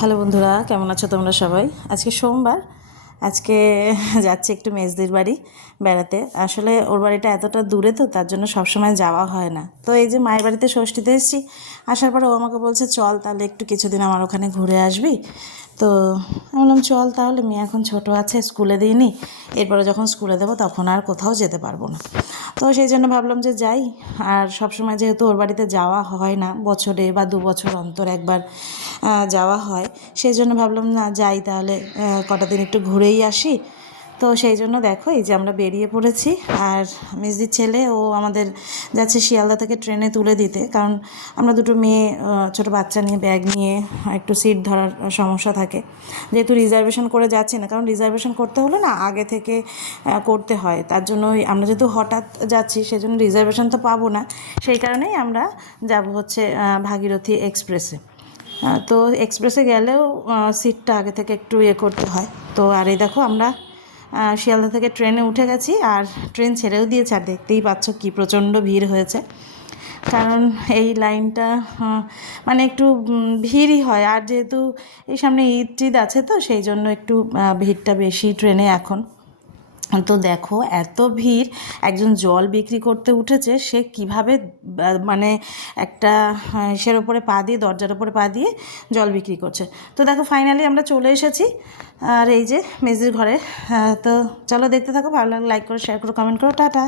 Hello বন্ধুরা, কেমন আছো তোমরা সবাই? আজকে সোমবার। আজকে যাচ্ছি একটু মেজদির বাড়ি বেড়াতে। আসলে ওর বাড়িটা এতটা দূরে, তো তার জন্য সবসময় যাওয়া হয় না। তো এই যে মায়ের বাড়িতে ষষ্ঠীতে এসেছি, আসার পরে ও আমাকে বলছে চল তাহলে একটু কিছুদিন আমার ওখানে ঘুরে আসবি। তো আমি বললাম চল তাহলে, মেয়ে এখন ছোটো আছে, স্কুলে দিইনি, এরপরে যখন স্কুলে দেবো তখন আর কোথাও যেতে পারবো না। তো সেই জন্য ভাবলাম যে যাই। আর সবসময় যেহেতু ওর বাড়িতে যাওয়া হয় না, বছরে বা 2 বছর অন্তর একবার যাওয়া হয়, সেই জন্য ভাবলাম না যাই তাহলে, কটা দিন একটু ঘুরেই আসি। তো সেই জন্য দেখো এই যে আমরা বেরিয়ে পড়েছি। আর মেজদির ছেলে ও আমাদের যাচ্ছে শিয়ালদা থেকে ট্রেনে তুলে দিতে, কারণ আমরা দুটো মেয়ে, ছোটো বাচ্চা নিয়ে, ব্যাগ নিয়ে একটু সিট ধরার সমস্যা থাকে, যেহেতু রিজার্ভেশন করে যাচ্ছি না। কারণ রিজার্ভেশন করতে হলে না আগে থেকে করতে হয়, তার জন্যই আমরা যেহেতু হঠাৎ যাচ্ছি সেজন্য রিজার্ভেশন তো পাবো না। সেই কারণেই আমরা যাব হচ্ছে ভাগীরথী এক্সপ্রেসে। তো এক্সপ্রেসে গেলেও সিটটা আগে থেকে একটু করতে হয়। তো আর এই দেখো আমরা শিয়ালদা থেকে ট্রেনে উঠে গেছি, আর ট্রেন ছেড়েও দিয়েছে। আর দেখতেই পাচ্ছ কি প্রচণ্ড ভিড় হয়েছে, কারণ এই লাইনটা মানে একটু ভিড়ই হয়। আর যেহেতু এই সামনে ঈদ টিদ আছে, তো সেই জন্য একটু ভিড়টা বেশি ট্রেনে এখন। তো দেখো এত ভিড়, একজন জল বিক্রি করতে উঠেছে, সে কিভাবে মানে একটা ইসের ওপরে পা দিয়ে, দরজার ওপরে পা দিয়ে জল বিক্রি করছে। তো দেখো ফাইনালি আমরা চলে এসেছি, আর এই যে মেজির ঘরে। তো চলো দেখতে থাকো, ভালো লাগলে লাইক করো, শেয়ার করো, কমেন্ট করো, টাটা।